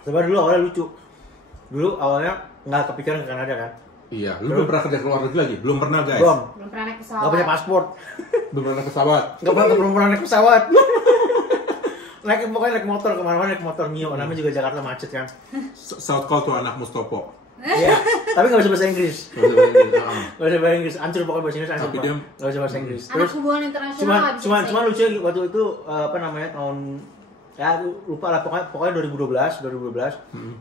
Sebenarnya dulu awalnya lucu. Dulu awalnya nggak kepikiran ke Kanada kan? Iya, lu belum pernah kerja ke luar negeri lagi? Belum pernah, guys? Belum pernah naik pesawat. Nggak punya paspor. Belum pernah naik pesawat? Belum pernah naik pesawat. Pokoknya naik motor, kemana-mana naik motor Mio. Namanya juga Jakarta macet kan? South Call to anak Mustopo. Iya, tapi nggak bisa bahasa Inggris. Nggak bisa bahasa Inggris. Nggak bisa bahasa Inggris, hancur pokoknya bahasa Inggris, hancur. Tapi dia nggak bisa bahasa Inggris. Anak hubungan internasional nggak bisa bahasa Cuma lucu waktu itu apa namanya tahun ya lupa lah pokoknya 2012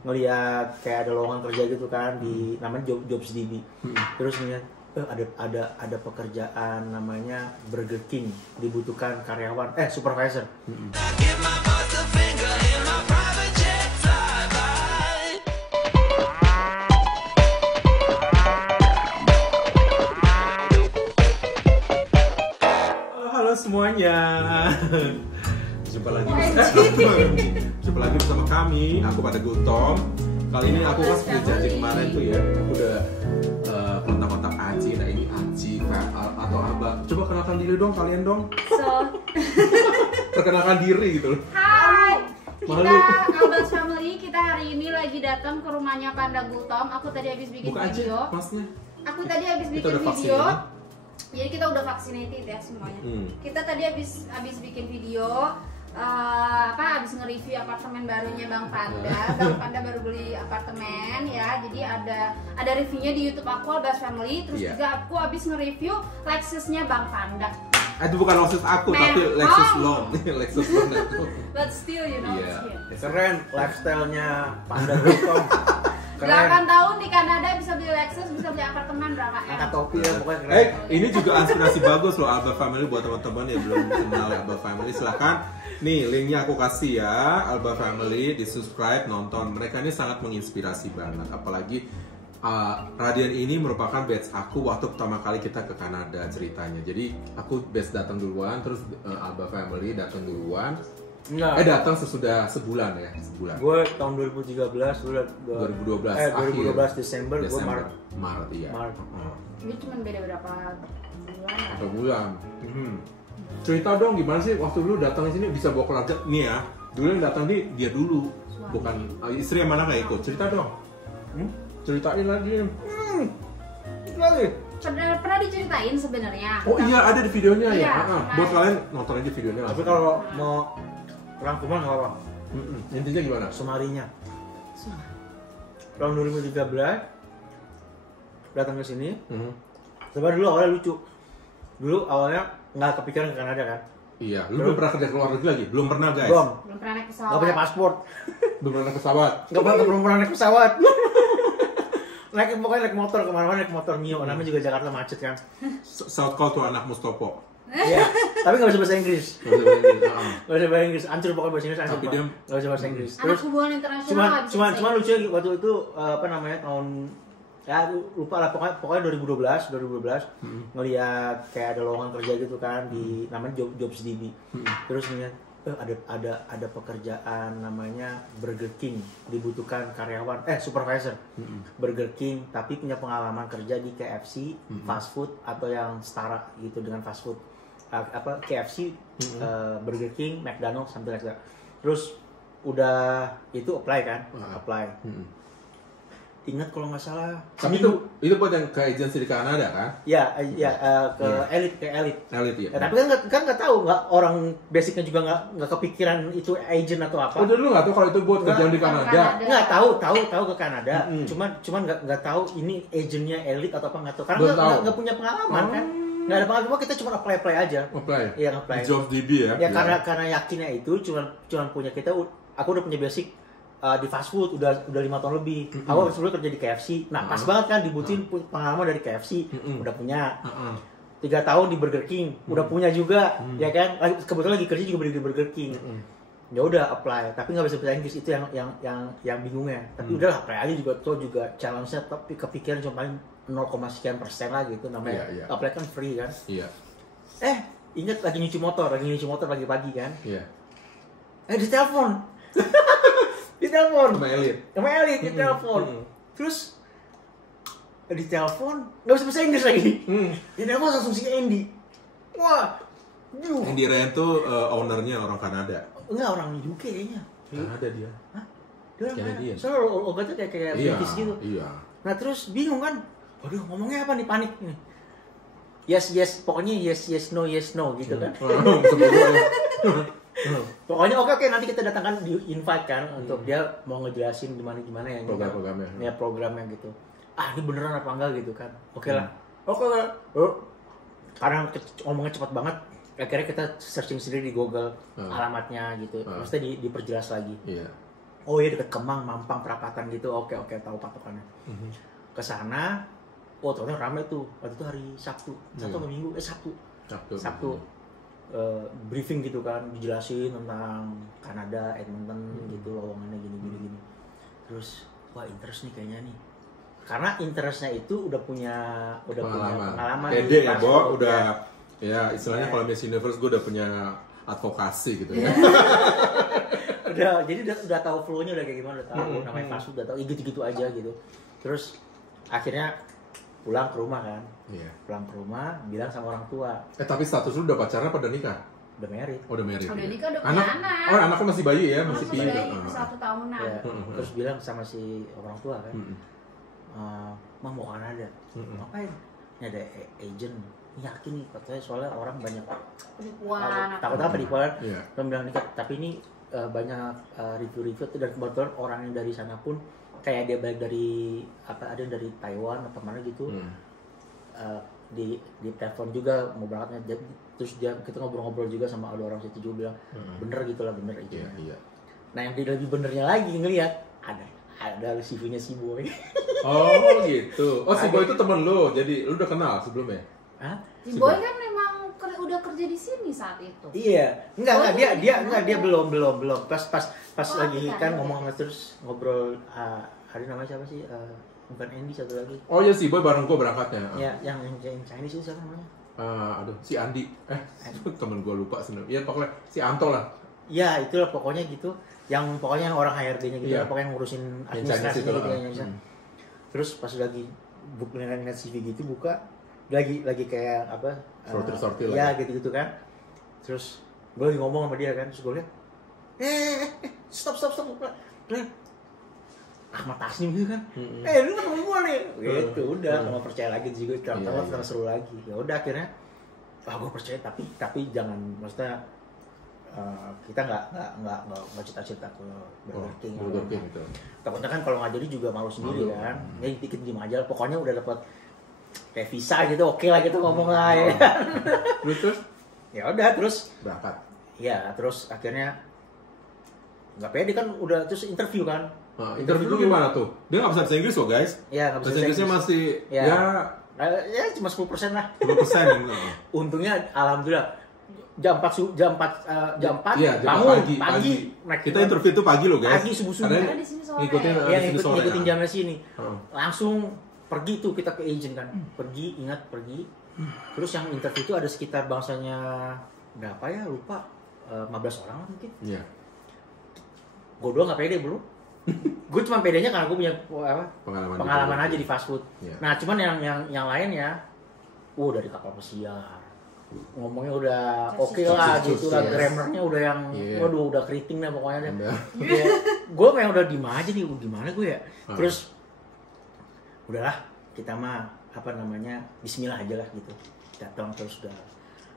ngelihat kayak ada lowongan kerja gitu kan di namanya Jobs.DB. Terus ngeliat ada pekerjaan namanya Burger King, dibutuhkan karyawan supervisor. Halo semuanya. Jumpa lagi bersama kami. Aku pada Gutom. Kali ini aku kan seperti janji kemarin tuh ya. Aku udah kontak-kontak Aci. Nah ini Aci atau Abah. Coba kenalkan diri dong kalian dong. Perkenalkan diri gitu loh. Hai, Malu. kita Albert Family. Kita hari ini lagi datang ke rumahnya Panda Gutom. Aku tadi habis bikin Buka video. aja masnya. Aku tadi habis Kita bikin udah vaksin video. ya? Jadi kita udah vaccinated ya semuanya. Kita tadi habis bikin video. Habis nge-review apartemen barunya Bang Panda. Bang Panda baru beli apartemen ya. Jadi ada reviewnya di YouTube aku Albert Family. Terus juga aku habis nge-review Lexusnya Bang Panda. Itu bukan Lexus aku, tapi Lexus Loan. Lexus Loan aku. But still, you know, Iya. it's here. Keren lifestyle-nya Panda Gutom. 8 tahun di Kanada bisa beli Lexus, bisa beli apartemen berapa M? Angkat topi ya pokoknya keren. Ini juga inspirasi bagus loh Abah Family buat teman-teman yang belum kenal Abah Family. Silahkan nih linknya aku kasih ya, Abah Family, di subscribe, nonton. Mereka ini sangat menginspirasi banget. Apalagi Radian ini merupakan batch aku waktu pertama kali kita ke Kanada ceritanya. Jadi aku batch datang duluan, terus Abah Family datang duluan. Enggak. Datang sesudah sebulan ya, sebulan. Gue tahun 2013 2012 2012 Desember, gue Maret iya. Maret. Ini cuma beda berapa bulan ya? Berapa bulan? Cerita dong gimana sih waktu lu datang di sini bisa bawa keluarga nih ya. Dulu yang datang nih dia dulu, bukan istri yang mana nggak ikut. Cerita dong. Ceritain lagi. Pernah diceritain sebenarnya. Oh iya ada di videonya Iya, ya. Buat kalian nonton aja videonya. Tapi kalau mau rangkuman nggak apa-apa. Intinya gimana? Sumarinya. Tahun 2013 datang ke sini. Sebenarnya dulu awalnya lucu. Dulu awalnya nggak kepikiran ke Kanada kan? Iya. Lu belum pernah kerja ke luar negeri lagi? Belum pernah guys? Belum pernah naik pesawat. nggak punya paspor. Belum pernah naik pesawat. Belum pernah naik pesawat. Pokoknya naik motor, kemana-mana naik motor Mio. Namanya juga Jakarta macet kan? South Call to anak Mustopo. Iya, tapi nggak bisa bahasa Inggris. Nggak bisa bahasa Inggris. Nggak bisa bahasa Inggris, hancur pokoknya bahasa Inggris, hancur. Tapi dia nggak bisa bahasa Inggris. Anak hubungan internasional nggak bisa bahasa Cuma lucu waktu itu apa namanya tahun ya lupa lah pokoknya 2012 ngelihat kayak ada lowongan kerja gitu kan di namanya Jobs.DB. Terus ngeliat ada pekerjaan namanya Burger King, dibutuhkan karyawan supervisor. Burger King tapi punya pengalaman kerja di KFC, fast food atau yang setara gitu dengan fast food. KFC, Burger King, McDonald's, something like that. Terus udah itu apply kan? Apply. Ingat kalau nggak salah. Tapi itu buat yang ke agensi di Kanada kan? Ya, ke elit. Elit ya. Tapi kan nggak tahu, nggak orang basicnya juga nggak kepikiran itu agent atau apa. Oh dulu nggak tahu kalau itu buat kerjaan di Kanada. Nggak tahu ke Kanada. Cuman nggak tahu ini agentnya elit atau apa nggak tahu. Karena nggak punya pengalaman kan. Nggak ada pengalaman, kita cuma apply aja. Iya apply. Jobs.DB ya. Ya karena yakinnya itu cuman punya kita. Aku udah punya basic di fast food udah 5 tahun lebih. Aku sebelumnya kerja di KFC. Nah pas banget kan dibutuhin pengalaman dari KFC. Udah punya. 3 tahun di Burger King. Udah punya juga. Ya kan. Kebetulan lagi kerja juga di Burger King. Ya udah apply. Tapi nggak bisa bahasa Inggris, itu yang bingungnya. Tapi udahlah apply aja juga challenge-nya. Tapi kepikiran cuma paling 0, sekian persen lah gitu namanya. Apply kan free kan. Iya. Ingat lagi nyuci motor pagi-pagi kan. Iya. Ditelepon. Ditelepon sama elit ditelepon. Terus ditelepon nggak bisa bahasa Inggris lagi. Ditelepon langsung si Andy. Wah, Andy Ryan tuh ownernya orang Kanada. Enggak, orang UK kayaknya. Kanada dia. Hah? Dia orang Canadian. kaya. Soalnya logatnya kayak British gitu. Iya. Nah terus bingung kan, waduh ngomongnya apa nih, panik nih. Yes, pokoknya yes, no gitu kan. Pokoknya oke, nanti kita datangkan di invite kan untuk dia mau ngejelasin gimana ya program-programnya. Ya programnya gitu. Ini beneran apa enggak gitu kan. Oke lah. Karena ngomongnya cepat banget, akhirnya kita searching sendiri di Google alamatnya gitu. Maksudnya diperjelas lagi. Iya. Oh iya, dekat Kemang, Mampang, Perapatan gitu. Oke, tahu patokannya. Ke sana, ternyata rame tuh. Waktu itu hari Sabtu atau Minggu? Sabtu. Briefing gitu kan, dijelasin tentang Kanada, Edmonton gitu, lowongannya gini. Terus, wah interest nih kayaknya nih. Karena interestnya itu udah punya pengalaman. Pede ya, Bo, udah ya istilahnya kalau Miss Universe gue udah punya advokasi gitu ya. Jadi udah tahu flow-nya udah kayak gimana, udah tahu namanya fast food, udah tahu gitu-gitu aja gitu. Terus akhirnya pulang ke rumah kan. Iya. Pulang ke rumah, bilang sama orang tua. Tapi status lu udah pacaran apa udah nikah? Udah married. Udah married. Udah nikah, udah punya anak. Anaknya masih bayi ya, masih piyu. 1 tahunan. Ya, terus bilang sama si orang tua kan. Mah mau Kanada. Ngapain? Ini ada agent. Yakin nih, katanya soalnya orang banyak Penipuan. Takut apa penipuan? Iya. Dia bilang nikah, tapi ini banyak review dan kebetulan orang yang dari sana pun kayak dia balik dari ada yang dari Taiwan atau mana gitu. Di telepon juga mau berangkatnya, terus kita ngobrol-ngobrol juga sama ada orang situ juga bilang bener gitulah, bener itu. Iya. Nah yang lebih benernya lagi ngelihat ada CV-nya si Boy. Oh gitu. Oh si Boy itu temen lu, jadi lu udah kenal sebelumnya? Si Boy kan memang udah kerja di sini saat itu. Iya, enggak dia belum. Pas lagi kan ngomong terus ngobrol, hari namanya siapa sih? Bukan Andy, satu lagi. Oh ya si Boy bareng gua berangkatnya. Ya, yang Chinese itu siapa namanya? Aduh, si Andi. Temen gua lupa sebenarnya. Iya pokoknya si Anto lah. Ya itulah pokoknya gitu. Yang pokoknya orang HRD-nya gitu, pokoknya ngurusin administrasi gitu ya. Terus pas lagi ngeliat CV gitu buka, lagi kayak apa? Sortir ya lah. gitu kan. Terus gue lagi ngomong sama dia kan, terus gue lihat, stop. Ahmad Tasnim gitu kan, lu ketemu gue nih, gitu udah, nggak percaya lagi juga, terus seru lagi, ya udah akhirnya, gue percaya tapi jangan, maksudnya kita nggak cita-cita ke Burger King gitu. Takutnya kan kalau nggak jadi juga malu sendiri kan, ya dikit diem aja, pokoknya udah dapat kayak visa gitu, oke lah gitu ngomong lah ya. Terus? Ya udah terus Berangkat. Ya terus akhirnya nggak pede kan, udah terus interview kan. Interview lu gimana tuh? Dia nggak bisa bahasa Inggris loh guys. Ya nggak bisa bahasa Inggrisnya masih ya cuma 10% lah. 10%. Untungnya alhamdulillah jam 4 iya, pagi. Kita interview itu pagi loh guys. Pagi subuh. Karena di sini sore. Ngikutin jamnya sini. Langsung pergi tuh kita ke agent kan. Pergi. Terus yang interview itu ada sekitar bangsanya berapa ya, lupa, 15 orang mungkin. Iya. Gue doang nggak pede bro. Gue cuma pedenya karena gue punya pengalaman aja di fast food. Yeah. Nah cuman yang lain ya, dari kapal pesiar, ngomongnya udah oke lah gitu lah, grammarnya udah yang, waduh udah keriting lah pokoknya deh. Gue kayak udah diem aja nih, gimana gue ya. Terus udahlah kita mah Bismillah aja lah gitu. Datang terus udah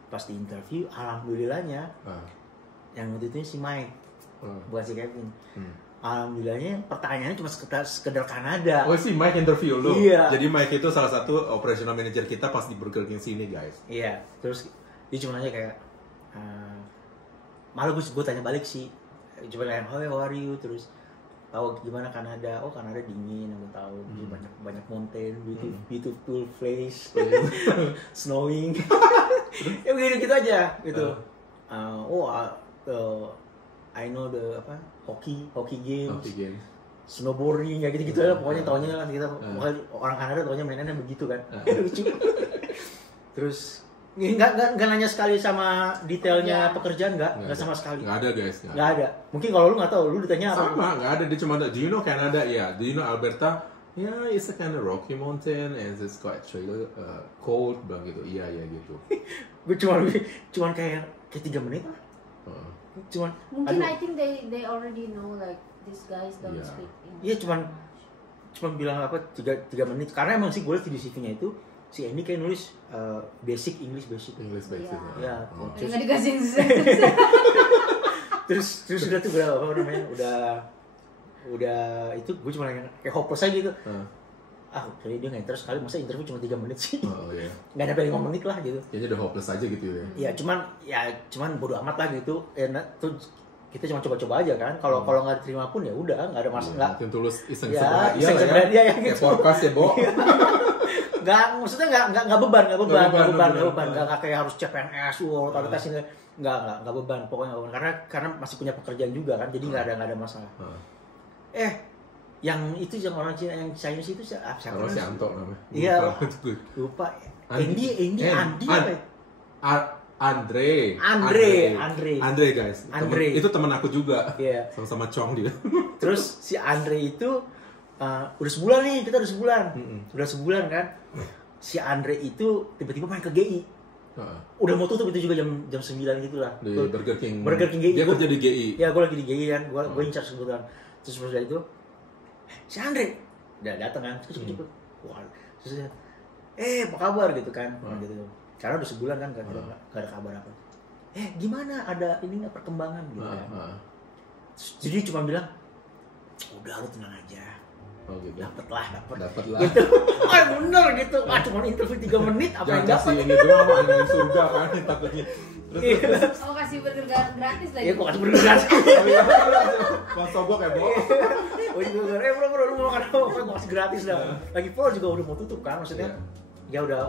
pas di interview, alhamdulillahnya yang waktu itu si Mike, bukan si Kevin. Alhamdulillahnya pertanyaannya cuma sekedar Kanada. Oh si Mike interview lu? Iya. Jadi Mike itu salah satu operational manager kita pas di Burger King sini guys. Iya. Terus dia cuma nanya kayak, malah gue tanya balik sih. Coba nanya, how are you? Terus tahu gimana Kanada? Oh Kanada dingin, aku tahu. Banyak mountain, beautiful place, snowing. Ya begitu aja gitu. I know the hockey games, snowboarding, ya gitu lah pokoknya tahunya lah kita. Pokoknya orang Kanada tahunya mainannya begitu kan. Lucu. Terus nggak nanya sekali sama detailnya pekerjaan, nggak sama sekali. Nggak ada guys. Nggak ada. Mungkin kalau lu nggak tahu, lu ditanya apa? Sama, nggak ada. Dia cuma do you know Canada? Yeah. Do you know Alberta? Yeah, it's a kind of rocky mountain and it's quite cold, bilang gitu. Iya gitu. Gue cuma kayak 3 menit lah. Cuman mungkin I think they already know like these guys don't speak English. Iya cuman bilang apa 3 menit karena emang sih gue lihat di CV-nya itu si Andy kayak nulis basic English. Ya. Nggak dikasih. terus udah tuh berapa apa namanya udah itu gue cuma nanya kayak hopeless aja gitu. Jadi dia nggak terus sekali masa interview cuma 3 menit sih. Nggak nyampe 5 menit lah gitu. Kayaknya udah hopeless aja gitu ya. Cuman bodo amat lah gitu. Tuh kita cuma coba-coba aja kan. Kalau nggak diterima pun ya udah nggak ada masalah. Yang tulus iseng ya ya gitu. Podcast ya, Bo. Maksudnya nggak beban, nggak kayak harus CPNS, tanda tes ini, nggak beban, pokoknya nggak beban, karena masih punya pekerjaan juga kan, jadi nggak ada masalah. Yang orang Cina yang Chinese itu siapa? Si Anto namanya. Iya. Lupa. Andi Andre guys. Itu teman aku juga. Iya. Sama-sama Chong dia. Terus si Andre itu udah sebulan nih, kita udah sebulan. Udah sebulan kan. Si Andre itu tiba-tiba main ke GI. Udah mau tutup itu juga jam 9 gitu lah. Di Burger King GI. Dia kerja di GI. Ya, gue lagi di GI kan. Gue in charge kebetulan. Terus dari itu si Andre udah datang kan. Terus wah, terus apa kabar gitu kan. Gitu. Karena udah sebulan kan gak ada kabar apa. Gimana, ada ini nggak perkembangan gitu kan. Jadi cuma bilang udah lu tenang aja. Gitu. Dapet lah. Gitu. Bener gitu. Cuma interview 3 menit apa yang dapat? Jangan kasih ini doang angin surga kan takutnya. Terus. Kasih burger gratis lagi. Iya, kok kasih burger gratis. Mas Sobok ya, Bo. Bro, lu mau makan apa? Gue kasih gratis dah. Lagi pula juga udah mau tutup kan, maksudnya. Ya udah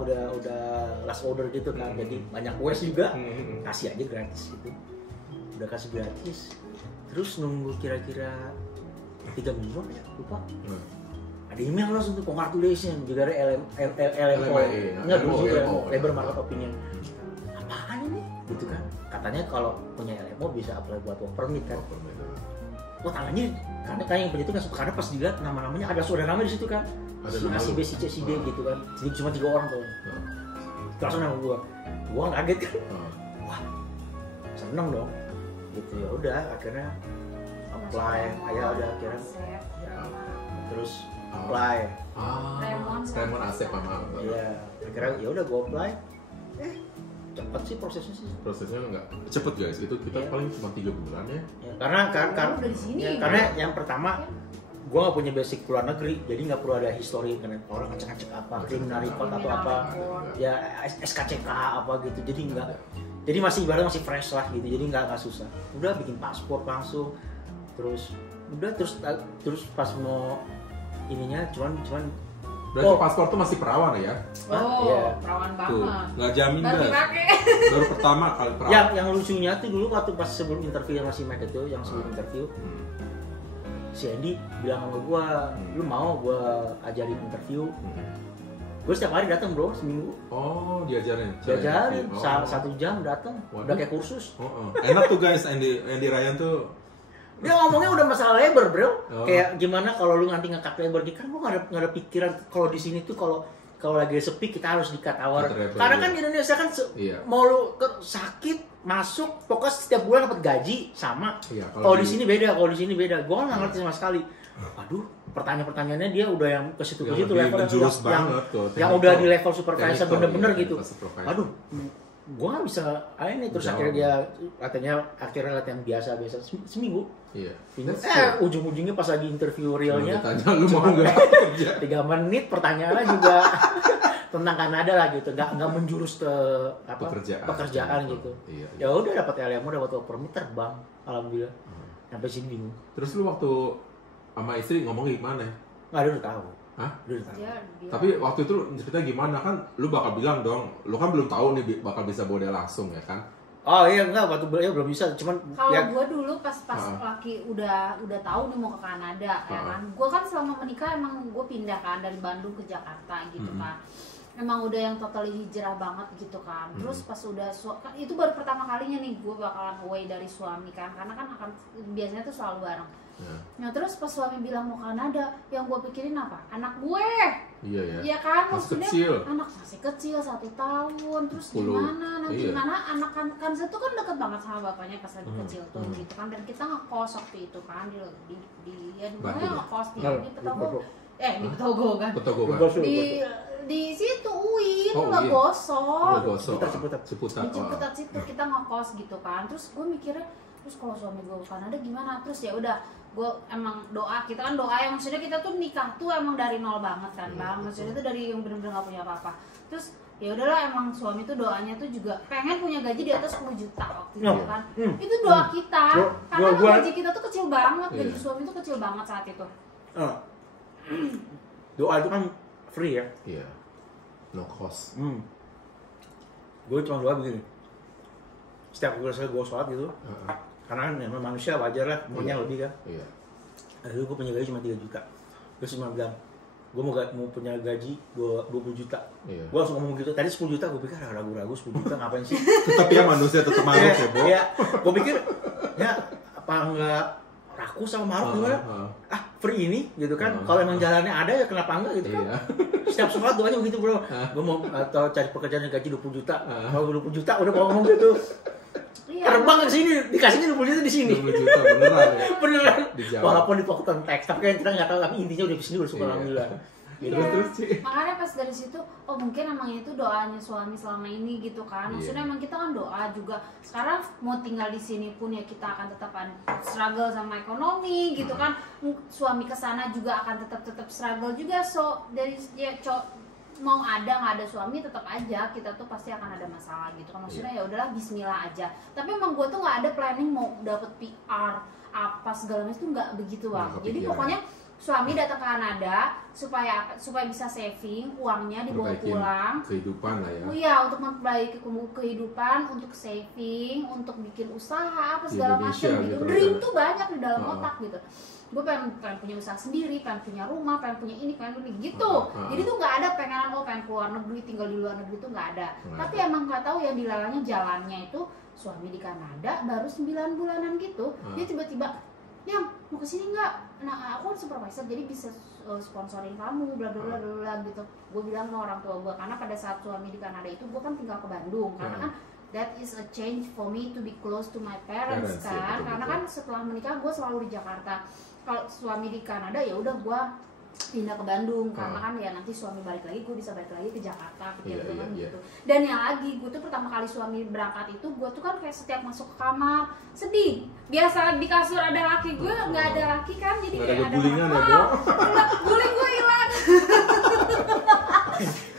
last order gitu kan. Jadi banyak waste juga. Kasih aja gratis gitu. Udah kasih gratis. Terus nunggu kira-kira 3 minggu ya, lupa. Ada email langsung tuh congratulations juga dari LMO. Enggak dulu Labor Market Opinion. Apaan ini? Gitu kan. Katanya kalau punya LMO bisa apply buat work permit kan. Tangannya karena yang punya itu nggak suka, karena pas dilihat nama-namanya ada saudara nama di situ kan. Si B, si C, si D gitu kan. Jadi cuma 3 orang tuh. Langsung nama gua kaget kan. Wah, seneng dong. Gitu ya udah akhirnya apply, udah akhirnya terus apply. Raymond Asep sama. Iya, akhirnya ya udah gua apply. Cepet sih prosesnya nggak cepet guys, itu kita paling cuma 3 bulan ya. Karena yang pertama gua nggak punya basic luar negeri, jadi nggak perlu ada history kan orang ngecek apa criminal record atau apa ya SKCK apa gitu, jadi nggak, jadi masih ibaratnya masih fresh lah gitu, jadi nggak susah. Udah bikin paspor langsung, terus pas mau ininya cuman berarti paspor tuh masih perawan ya? Perawan banget. Tuh, nggak jamin guys. Baru pertama kali perawan. Yang lucunya tuh dulu waktu pas sebelum interview sama si Mac itu, yang sebelum interview, si Andy bilang sama gue, lu mau gue ajarin interview? Gue setiap hari datang bro, seminggu. Diajarin. 1 jam datang, udah kayak kursus. Enak tuh guys, Andy Ryan tuh. Dia ngomongnya udah masalah labor bro, kayak gimana kalau lu nanti nge-cut labor, kan gue nggak ada pikiran kalau di sini tuh kalau lagi sepi kita harus di-cut hour. Karena kan di Indonesia kan mau lu sakit masuk, pokoknya setiap bulan dapat gaji sama. Kalau di sini beda, gue nggak ngerti sama sekali. Aduh, pertanyaannya dia udah yang ke situ level yang udah di level supervisor bener-bener gitu. Aduh, gue nggak bisa ini. Terus akhirnya dia latihan biasa seminggu. Ujung-ujungnya pas lagi interview realnya lu mau nggak kerja 3 menit pertanyaannya juga tentang Kanada lah gitu, nggak menjurus ke pekerjaan gitu. Ya udah dapat LMO, dapat work permit, terbang, alhamdulillah. Sampai sini bingung. Terus lu waktu sama istri ngomongnya gimana? Nggak, dia udah tahu. Hah? Dia udah tahu. Tapi waktu itu ceritanya gimana, kan lu bakal bilang dong, lu kan belum tahu nih bakal bisa bawa dia langsung ya kan? Enggak, waktu belum bisa, cuman kalau gue dulu pas laki udah tahu nih mau ke Kanada ya kan. Gue kan selama menikah emang gue pindah kan dari Bandung ke Jakarta gitu kan. emang udah yang totally hijrah banget gitu kan. Terus pas udah itu baru pertama kalinya nih gue bakalan away dari suami kan, karena kan akan biasanya tuh selalu bareng. Nah terus pas suami bilang mau Kanada, yang gue pikirin apa? Anak gue. Iya kan, maksudnya anak masih kecil 1 tahun, terus 10. Gimana nanti gimana anak kan itu kan deket banget sama bapaknya pas lagi kecil tuh gitu kan, dan kita ngekos waktu itu kan di ngekos di Petogo. Di Petogo kan. Di situ UIN nggak gosok. Ciputat situ kita ngekos gitu kan. Terus gue mikirnya, terus kalau suami gue ke Kanada gimana? Terus ya udah, gue emang doa, kita kan doa yang maksudnya kita tuh nikah tuh emang dari nol banget kan bang, maksudnya tuh dari yang bener-bener gak punya apa-apa. Terus ya udahlah, emang suami tuh doanya tuh juga pengen punya gaji di atas 10 juta waktu itu kan. Itu doa kita, karena gaji kita tuh kecil banget, gaji suami tuh kecil banget saat itu. Doa itu kan free ya? Iya, no cost. Gue cuma doa begini, setiap gue selesai gue sholat gitu, karena kan memang manusia wajar lah, maunya lebih kan. Lalu gue punya gaji cuma 3 juta. Terus cuma bilang, gue mau punya gaji 20 juta. Gue langsung ngomong gitu. Tadi 10 juta gue pikir ragu-ragu 10 juta ngapain sih? Tetap ya manusia, tetap makhluk ya, Bo. Iya, gue pikir ya apa enggak rakus sama makhluk gimana? Free ini gitu kan. Kalau emang jalannya ada ya kenapa enggak gitu kan. Setiap sholat doanya begitu bro. Gue mau atau cari pekerjaan yang gaji 20 juta. Kalau 20 juta udah mau ngomong gitu. Terbang ke sini, dikasihnya 20 juta di sini. 20 juta beneran ya? Beneran. Walaupun dipotong teks, tapi kan kita nggak tahu, tapi intinya udah di sini udah syukur alhamdulillah. Terus makanya pas dari situ, oh mungkin emang itu doanya suami selama ini gitu kan. Maksudnya emang kita kan doa juga. Sekarang mau tinggal di sini pun ya kita akan tetap struggle sama ekonomi gitu kan. Suami kesana juga akan tetap struggle juga. So dari ya mau ada nggak ada suami tetap aja kita tuh pasti akan ada masalah gitu kan. Maksudnya ya udahlah bismillah aja. Tapi emang gue tuh nggak ada planning mau dapet PR apa segala macam, itu nggak begitu bang. Jadi pokoknya suami datang ke Kanada supaya bisa saving uangnya dibawa pulang. Kehidupan lah ya. Iya, untuk memperbaiki kehidupan, untuk saving, untuk bikin usaha apa segala macam gitu. Dream tuh banyak di dalam otak gitu. Gue pengen punya usaha sendiri, pengen punya rumah, pengen punya ini, pengen punya gitu. Jadi tuh nggak ada pengenan pengen keluar negeri, tinggal di luar negeri tuh nggak ada. Tapi emang nggak tahu yang dilalanya jalannya itu suami di Kanada baru 9 bulanan gitu. Dia tiba-tiba, Nyam, mau kesini nggak? Nah, aku kan supervisor, jadi bisa sponsorin kamu, bla bla bla gitu. Gue bilang sama orang tua gue, karena pada saat suami di Kanada itu gue kan tinggal ke Bandung, karena kan that is a change for me to be close to my parents kan. Ya, betul, karena kan setelah menikah gue selalu di Jakarta. Kalau suami di Kanada ya udah gue pindah ke Bandung, karena kan ya nanti suami balik lagi gue bisa balik lagi ke Jakarta gitu. Dan yang lagi gue tuh pertama kali suami berangkat itu gue tuh kan kayak setiap masuk ke kamar sedih. Biasa di kasur ada laki gue, nggak ada laki kan, jadi kayak ada gulingan ya, guling gue hilang.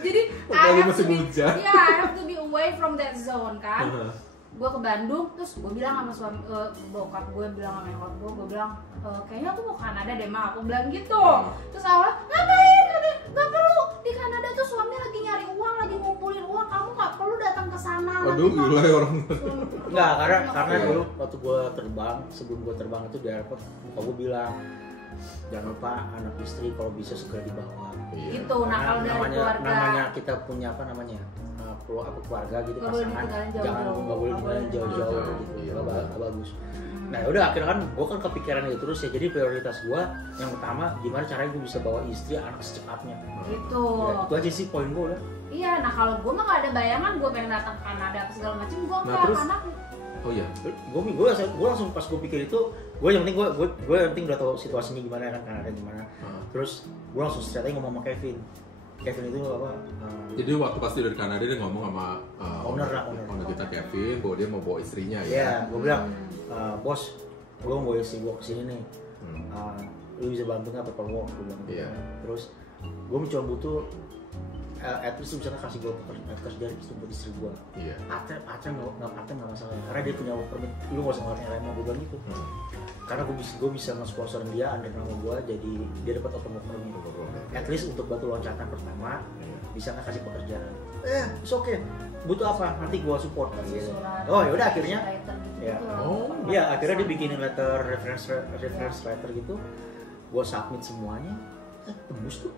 Jadi I have to be away from that zone kan. Gue ke Bandung, terus gue bilang sama suami, bokap gue bilang sama nyokap gue bilang, kayaknya aku mau Kanada deh ma, aku bilang gitu. Terus awalnya, ngapain? Gak perlu, di Kanada tuh suami lagi nyari uang, lagi ngumpulin uang, kamu gak perlu datang ke sana. Aduh, gila ya orang. Enggak, karena dulu waktu gue terbang, sebelum gue terbang itu di airport, bokap gue bilang, jangan lupa anak istri kalau bisa segera dibawa. Gitu, nah kalau dari keluarga. Namanya kita punya apa namanya? Keluarga gitu, pasangan jangan nggak boleh tinggalin jauh-jauh gitu, nggak bagus. Nah udah akhirnya kan gue kan kepikiran itu terus ya, jadi prioritas gue yang utama gimana caranya gue bisa bawa istri anak secepatnya gitu. Ya, itu aja sih poin gue udah. Iya, nah kalau gue mah nggak ada bayangan gue pengen datang ke Kanada apa segala macam, gue nggak anak. Oh iya, gue langsung pas gue pikir itu, gue yang penting udah tahu situasinya gimana kan, Kanada gimana. Terus gue langsung secara ngomong sama Kevin itu apa? Jadi waktu pasti dari Kanada dia ngomong sama owner kita Kevin bahwa dia mau bawa istrinya ya. Iya, gue bilang, bos, gue mau bawa istri gue kesini nih. Lu bisa bantu nggak paperwork? Gue bilang. Terus gue mencoba butuh at least bisa kasih gue pekerjaan buat istri gue. Pacar nggak masalah, karena dia punya work permit. Lu nggak usah ngeluarin LM, gue bilang gitu. Karena gue bisa nge-sponsorin dia under nama gue, jadi dia dapat work permit. At least untuk batu loncatan pertama, bisa nggak kasih pekerjaan? It's okay. Butuh apa? Nanti gue support. Oh yaudah akhirnya. Akhirnya dia bikinin reference letter gitu. Gue submit semuanya. Tembus tuh.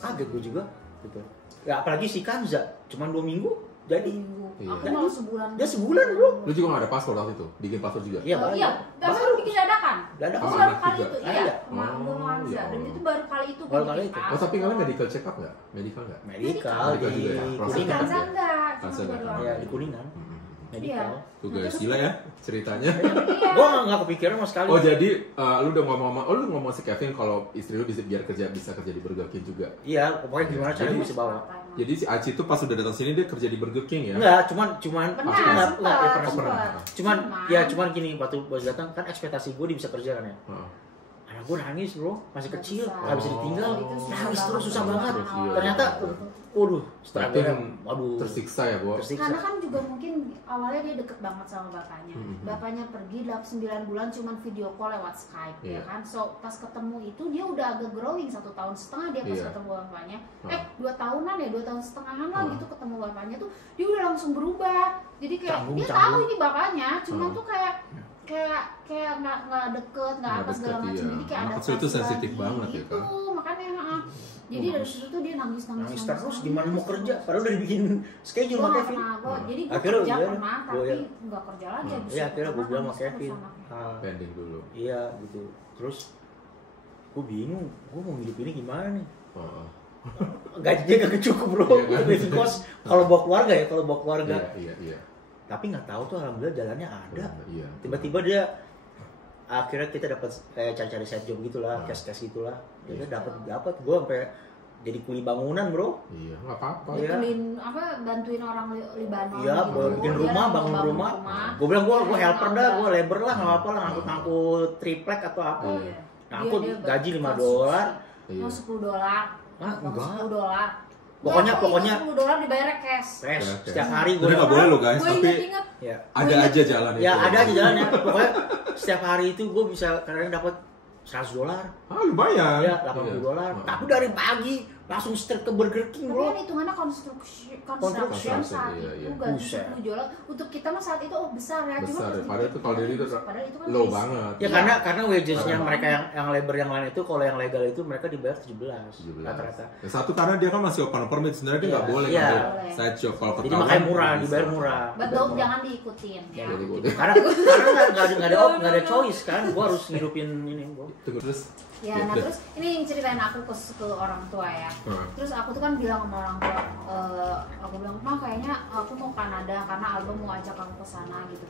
Kaget gue juga. gitu. Ya apalagi si Kanza cuma 2 minggu jadi. Iya. Aku malah sebulan. Dia sebulan bro. Lu juga nggak ada paspor waktu itu? Bikin paspor juga? Iya, Iya, paspor bikin dadakan. Dadakan. Itu Sama baru anak kali juga? itu, Ah, iya. iya. Sama Angga Hamzah. ya Dan Allah. itu baru kali itu. Baru bikin kali itu. Oh tapi kalian medical check up nggak? Medical nggak? Medical Medical di juga ya? Si Proses Kuningan. Kanza enggak, Kanza cuma enggak. baru Ya aku. di Kuningan. Medical. Tuh guys, gila ya ceritanya. Iya. Gua nggak kepikiran sama sekali. Oh jadi lu udah ngomong si Kevin kalau istri lu bisa kerja di Burger King juga. Iya, pokoknya gimana caranya bisa bawa. Jadi si Aci itu pas udah datang sini dia kerja di Burger King ya? Enggak, cuman Pernah, cuman gini waktu bos datang kan ekspektasi gue dia bisa kerja kan ya. Heeh. Anak gue nangis bro, masih Nggak kecil, bisa. nggak bisa ditinggal, Oh, itu susah nangis terus banget. susah banget. Terus, iya. Ternyata, waduh, Berarti struggle, waduh, tersiksa ya, Bo? Karena tersiksa. kan juga mungkin awalnya dia deket banget sama bapaknya. Mhm. Bapaknya pergi 9 bulan cuman video call lewat Skype Iya. ya kan. So pas ketemu itu dia udah agak growing 1,5 tahun dia pas Iya. ketemu bapaknya. Hmm. 2 tahunan ya, 2 tahun setengahan lah Hmm. gitu ketemu bapaknya tuh dia udah langsung berubah. Jadi kayak Canggung, dia canggung. tahu ini bapaknya, cuman Hmm. tuh kayak nggak deket, nggak Nggak apa deket, segala macam. iya. Jadi kayak Anak ada kecil tuh sensitif banget ya, gitu, kan? makanya jadi dari situ tuh dia nangis Nangis terus, gimana mau kerja? Padahal udah dibikin schedule Gue sama gak Kevin. pernah, jadi gue Akhirnya kerja iya, pernah, gua tapi ya. nggak kerja lagi abis Iya, itu, akhirnya gue karena bilang sama nangis terus Kevin, anaknya. Pending dulu. iya gitu. Terus gue bingung, gue mau hidup ini gimana nih? Heeh. Gajinya gak kecukup bro, Iya, kan? living cost. Kalau bawa keluarga ya, kalau bawa keluarga. Iya. Tapi nggak tahu tuh alhamdulillah jalannya ada. Iya. Tiba-tiba dia akhirnya kita dapat kayak cari-cari side job gitulah, Hmm. cash gitulah. Dia Iya. dapat gue sampai jadi kuli bangunan bro. Iya, nggak apa-apa. Iya. Bantuin orang Libanon Iya, gitu. bikin Dia rumah, lagi bangun ngebangun rumah. rumah. Gue bilang gue Dia helper lagi dah, nambah. gue labor lah, nggak apa-apa lah, ngangkut triplek atau apa. Oh, iya. Ngangkut Dia gaji $5. Iya. Mau $10. Ah, enggak. $10. Pokoknya $10 dibayarnya cash. cash. Cash. Setiap hari gue Ini nggak boleh lo guys, Gue tapi inget. ya. ada aja jalan itu. Ya ada aja jalannya. Pokoknya setiap hari itu gue bisa kadang dapat $100. Ah, lumayan. Ya, $80. Iya. Tapi dari pagi langsung straight ke Burger King, Tapi bro. kan hitungannya construction Construction, saat iya, iya. itu gaji Buset. $10. Untuk kita mah saat itu besar ya. Besar ya. Cuma Padahal itu kalau dari itu padahal itu kan low basic. banget. Ya Iya. karena wagesnya Karena- mereka yang labor yang lain itu kalau yang legal itu mereka dibayar 17 17. rata-rata. Yang satu karena dia kan masih open permit, sebenarnya dia Iya, nggak boleh iya. ngambil side job kalau Jadi ketahuan. makanya murah, bisa. dibayar murah. Betul, jangan diikutin ya. Jadi gua- Karena nggak ada choice kan, gua harus ngidupin ini, bro. Tunggu terus. Ya, nah terus ini yang ceritain aku ke orang tua ya. Terus aku tuh kan bilang sama orang tua, aku bilang, "Ma, kayaknya aku mau Kanada karena Alba mau ajak aku ke sana gitu."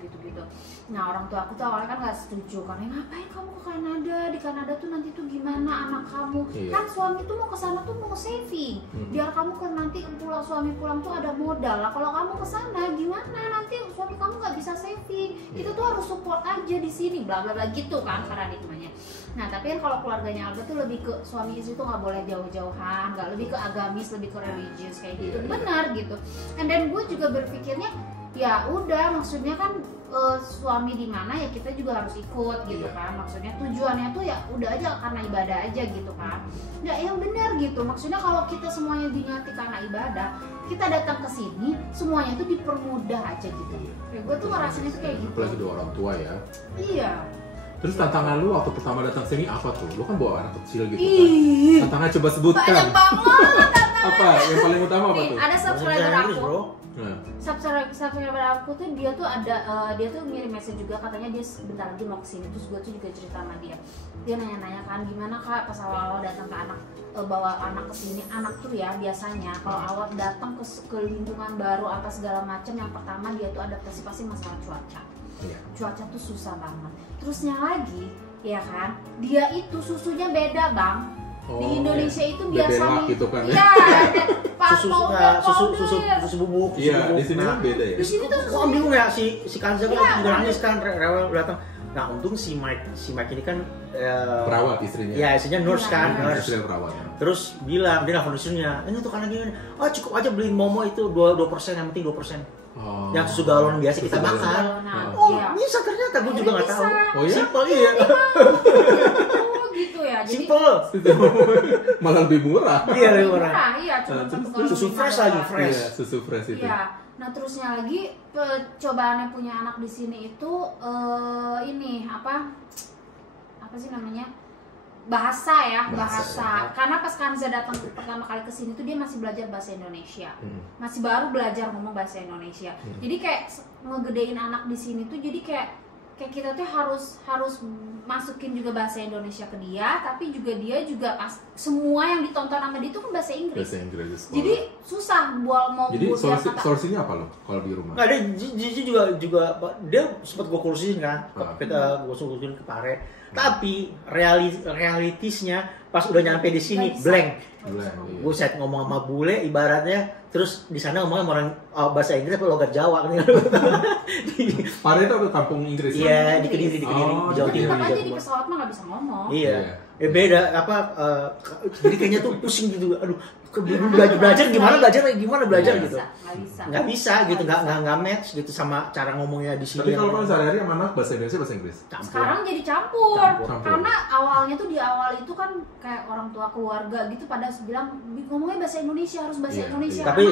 Nah, orang tua aku tuh awalnya kan nggak setuju karena ngapain kamu ke Kanada? Di Kanada tuh nanti tuh gimana anak kamu? Iya. Kan suami tuh mau ke sana tuh mau saving. Biar kamu kan nanti suami pulang tuh ada modal. Lah kalau kamu ke sana gimana? Nanti suami kamu nggak bisa saving. Kita tuh harus support aja di sini, bla bla bla gitu kan paradigmanya. Nah, tapi kan kalau keluarganya Alba tuh lebih ke suami istri tuh nggak boleh jauh-jauhan, nggak lebih ke agamis, lebih ke religius kayak gitu. Iya. Benar gitu. And then gue juga berpikirnya ya udah, maksudnya kan suami di mana ya kita juga harus ikut gitu Iya. kan. Maksudnya tujuannya tuh ya udah aja karena ibadah aja gitu kan. Ya yang benar gitu. Maksudnya kalau kita semuanya diniati karena ibadah, kita datang ke sini semuanya tuh dipermudah aja gitu. Ya, gue tuh ngerasain itu kayak gitu. Apalagi dua orang tua ya. Iya. Terus tantangan lu waktu pertama datang sini apa tuh? Lu kan bawa anak kecil gitu kan. Ih, Tantangan coba sebutkan. banyak banget. Apa? Yang paling utama apa Nih, tuh? ada subscriber Bahasa Inggris, aku. bro. Nah, Subscriber aku tuh dia tuh ngirim message juga, katanya dia sebentar lagi mau kesini. Terus gue tuh juga cerita sama dia. Dia nanya-nanya kan gimana Kak pas awal datang ke anak, bawa anak ke sini. Anak tuh ya biasanya kalau awal datang ke lingkungan baru apa segala macam, yang pertama dia tuh adaptasi pasti masalah cuaca. iya. Cuaca tuh susah banget. Terusnya lagi ya kan, dia itu susunya beda bang. Di Indonesia itu bebelak biasanya gitu kan ya. iya, Susu bubuk. Iya, di sini kan beda ya. Di sini tuh Gua bingung ya si Kanza kan Iya. juga nangis kan rewel datang. Nah untung si Mike ini kan Perawat istrinya. ya istrinya nurse kan, Iya. nurse. Istri perawat. Terus bilang dia nelfon istrinya, ini tuh karena gini, oh cukup aja beliin Momo itu 2%, yang penting 2%. Oh. Yang susu galon biasa Susu kita galon. makan. Oh, Oh iya. bisa ternyata, gue juga nggak tahu. Oh iya? Simple iya. Oh gitu ya. Jadi Simple. Malah lebih murah. Iya lebih murah. murah, iya, cuma Terus- satu galon Susu 5 fresh lagi, dolar. fresh. Iya, susu fresh itu. Iya. Nah terusnya lagi cobaannya punya anak di sini itu ini apa sih namanya? bahasa ya. Bahasa. Karena pas Kanza datang pertama kali ke sini tuh dia masih belajar bahasa Indonesia. Masih baru belajar ngomong bahasa Indonesia. Jadi kayak ngegedein anak di sini tuh jadi kayak kita tuh harus masukin juga bahasa Indonesia ke dia, tapi juga dia juga semua yang ditonton sama dia itu kan bahasa Inggris. Bahasa Inggris. Jadi susah mau jadi biar solusinya apa lo kalau di rumah? Nggak, dia juga dia sempat gue kursusin kan, kita gue kursusin ke Pare. Tapi realitisnya pas udah nyampe di sini blank. Buset, ngomong sama bule ibaratnya, terus di sana ngomong sama orang bahasa Inggris atau logat Jawa kan. Pare itu kampung Inggris. Iya, di Kediri, di Jawa Timur. Tetap aja di pesawat mah nggak bisa ngomong. Iya. Beda jadi kayaknya tuh pusing gitu. Aduh, belajar gimana gitu. Nggak bisa gitu, nggak match gitu sama cara ngomongnya di sini. Tapi kalau sehari-hari sama anak bahasa Indonesia bahasa Inggris. Sekarang jadi campur. Karena awalnya tuh di awal itu kan kayak orang tua keluarga gitu pada bilang ngomongnya bahasa Indonesia, harus bahasa Indonesia. Tapi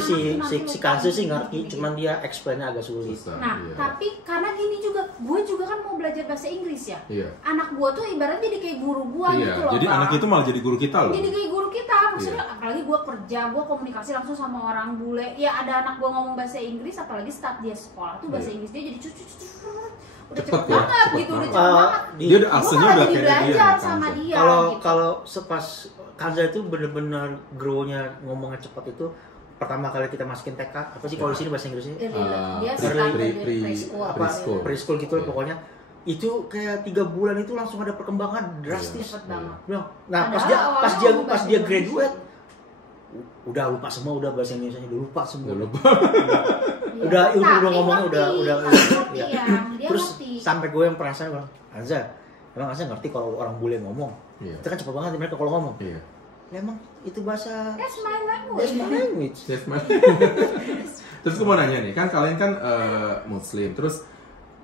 si Kanza sih ngerti, cuman dia explainnya agak sulit. Nah, tapi karena gini juga, gue juga kan mau belajar bahasa Inggris ya. Anak gue tuh ibaratnya jadi kayak guru gue gitu loh. Jadi anak itu malah jadi guru kita loh. Jadi kayak guru kita, maksudnya apalagi gue kerja, gue komunikasi langsung sama orang bule. Ya ada anak gue ngomong bahasa Inggris, apalagi saat dia sekolah tuh bahasa Inggris dia jadi udah cepet banget gitu, udah cepet banget. Dia udah aksennya udah kayak belajar sama dia. Kalau sepas Kanza itu bener-bener grow-nya ngomongnya cepat itu pertama kali kita masukin TK, apa sih kalau di sini bahasa Inggrisnya? Dia start dari preschool gitu pokoknya. Itu kayak 3 bulan itu langsung ada perkembangan drastis. Cepet banget. Nah, pas dia graduate udah lupa semua, udah bahasa Indonesia udah lupa semua. Udah ngomongnya udah ya. Terus sampai gue yang perasaan bilang, emang Kanza ngerti kalau orang bule ngomong? Itu kan cepet banget mereka kalau ngomong. Ya, emang itu bahasa. That's my language. Terus gue mau nanya nih, kan kalian kan Muslim, terus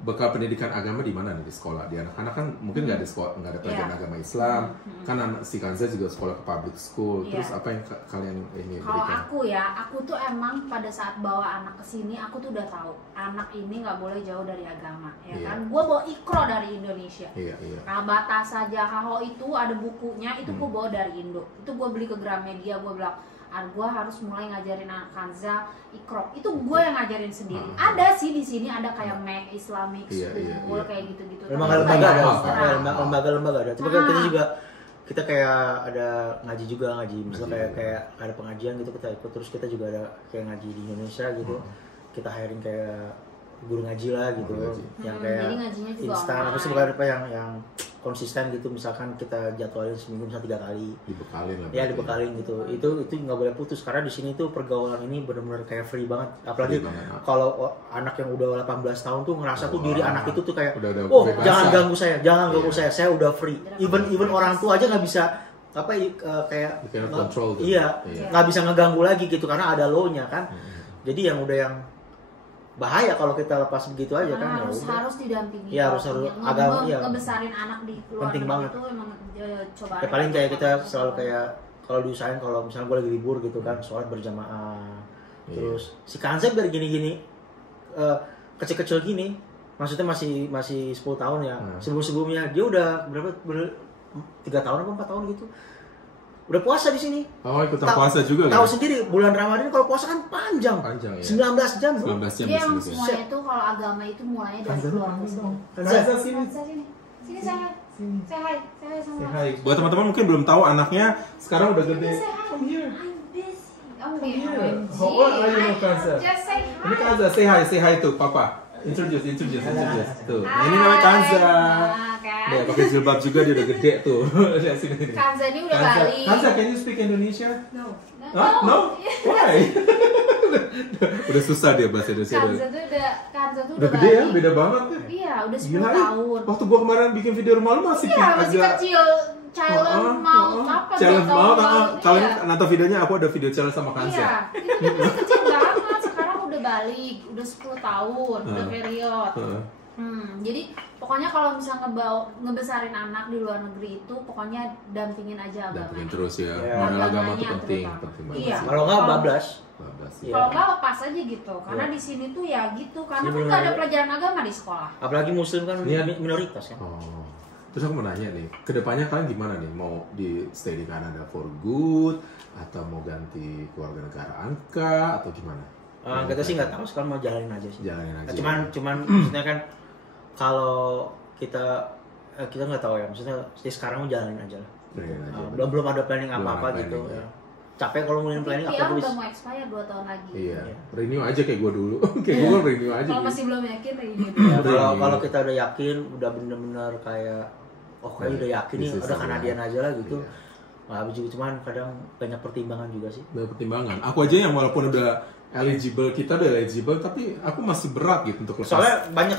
bekal pendidikan agama di mana nih di sekolah? Di anak-anak kan mungkin nggak ada sekolah, nggak ada pelajaran agama Islam. Kan si Kanza juga sekolah ke public school. Terus apa yang kalian ini kalau berikan? aku tuh emang pada saat bawa anak ke sini aku tuh udah tahu anak ini nggak boleh jauh dari agama, ya kan? Gue bawa Iqra dari Indonesia. Nah, batas saja Haho itu ada bukunya, itu gue bawa dari Indo. Itu gue beli ke Gramedia, gue bilang gue harus mulai ngajarin anak Kanza Iqra. Itu gue yang ngajarin sendiri. Ada sih di sini ada kayak Mac Islamic School kayak gitu-gitu. Lembaga ada. Tapi kita juga kayak ada ngaji misalnya kayak ada pengajian gitu kita ikut, terus kita juga ada kayak ngaji di Indonesia gitu. Kita hiring kayak guru ngaji lah gitu, yang kayak instan apa sih, bukan apa yang konsisten gitu, misalkan kita jadwalin seminggu misalnya 3 kali dibekalin gitu. Itu nggak boleh putus karena di sini tuh pergaulan ini benar-benar kayak free banget, apalagi kalau anak yang udah 18 tahun tuh ngerasa tuh diri anak itu tuh kayak jangan ganggu saya udah free, even orang tua aja nggak bisa kayak kontrol nggak bisa ngeganggu lagi gitu karena ada law-nya kan. Jadi yang bahaya kalau kita lepas begitu aja kan. Harus didampingi. Ya harus agak ngebesarin anak di luar penting banget. Itu emang coba. Ya, paling kayak kita selalu kayak kalau diusahain kalau misalnya gue lagi libur gitu kan, sholat berjamaah. Terus si Kanza biar gini-gini kecil-kecil gini, maksudnya masih 10 tahun ya. Sebelumnya dia udah berapa 3 tahun apa 4 tahun gitu. Udah puasa di sini. Oh, ikutan puasa juga. Tahu sendiri bulan Ramadan kalau puasa kan panjang ya. 19 jam. 19 jam. Dia emang semuanya itu kalau agama itu mulainya dari keluarga sini. Sini saya. Say hi. Buat teman-teman mungkin belum tahu anaknya sekarang udah gede. Come here. How old are you, Kanza? Just say hi. Ini Kanza, say hi to Papa. Introduce. Tuh. Nah, ini namanya Kanza. Dia pakai jilbab juga, dia udah gede tuh. Lihat sini. Kanza ini udah balik. Kanza, can you speak Indonesia? No. No? Why? Udah susah dia bahasa Indonesia. Kanza tuh udah gede ya, beda banget ya. Iya, udah 10 tahun. Waktu gua kemarin bikin video rumah lu masih kecil. Challenge mau apa? Challenge mau. Kalian nonton videonya, aku ada video challenge sama Kanza. Iya, itu masih kecil banget. Sekarang udah balik, udah 10 tahun, udah period. Jadi pokoknya kalau misalnya ngebesarin anak di luar negeri itu pokoknya dampingin aja agama. Dampingin terus ya. Moral agama itu penting banget. Iya. Kalau nggak bablas. Kalau nggak lepas aja gitu. Karena di sini tuh ya gitu. Karena kan nggak ada pelajaran agama di sekolah. Apalagi Muslim kan minoritas kan. Terus aku mau nanya nih, kedepannya kalian gimana nih? Mau di stay di Kanada for good atau mau ganti keluarga negaraan kah atau gimana? Kita sih nggak tahu, sekarang mau jalanin aja sih. Jalanin aja. Cuman maksudnya kan kalau kita nggak tahu ya, maksudnya sekarang mau jalanin aja lah. Belum ada planning apa-apa gitu. Ya. Capek kalau ngomongin planning apa udah mau expire 2 tahun lagi. Iya. Renew aja kayak gue dulu. Kayak gue renew aja. Kalau masih belum yakin renew. Kalau kita udah yakin, udah bener-bener kayak kayak udah yakin nih, udah Kanadian aja lah gitu. Wah, cuman kadang banyak pertimbangan juga sih. Banyak pertimbangan. Aku aja yang walaupun udah eligible, kita udah eligible, tapi aku masih berat gitu untuk lepas. Soalnya banyak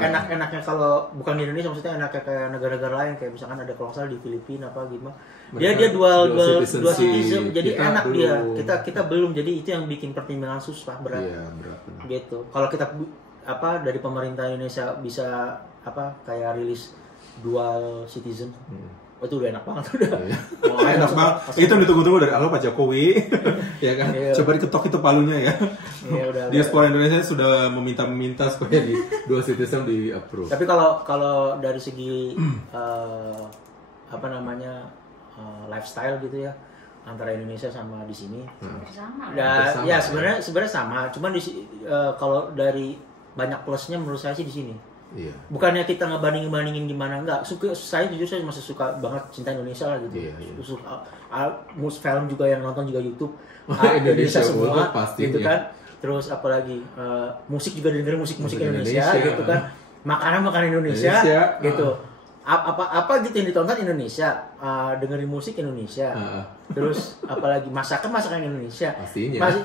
enak-enaknya kalau bukan di Indonesia, maksudnya enaknya kayak negara-negara lain, kayak misalkan ada kalau salah di Filipina apa gimana. Dia dual citizen, jadi enak belum. Kita belum, jadi itu yang bikin pertimbangan susah, berat. Iya, berat. Gitu. Kalau kita dari pemerintah Indonesia bisa kayak rilis dual citizen. Itu udah enak banget udah. Enak banget. Itu yang ditunggu-tunggu dari Pak Jokowi. Ya kan? Iya. Coba diketok itu palunya ya. Iya, udah. Diaspora Indonesia sudah meminta supaya di dual citizen di approve. Tapi kalau dari segi lifestyle gitu ya, antara Indonesia sama di sini. Sama. Ya sebenarnya sama. Cuman kalau dari banyak plusnya menurut saya sih di sini. Iya. Bukannya kita ngebandingin gimana, enggak. Saya jujur saya masih suka banget cinta Indonesia lah gitu. Iya. Suka film juga yang nonton juga YouTube Indonesia semua pasti gitu kan. Terus apalagi musik juga dengerin musik Indonesia gitu kan. Makanan Indonesia gitu. Apa gitu yang ditonton Indonesia, dengerin musik Indonesia. Terus apalagi masakan Indonesia. Pastinya.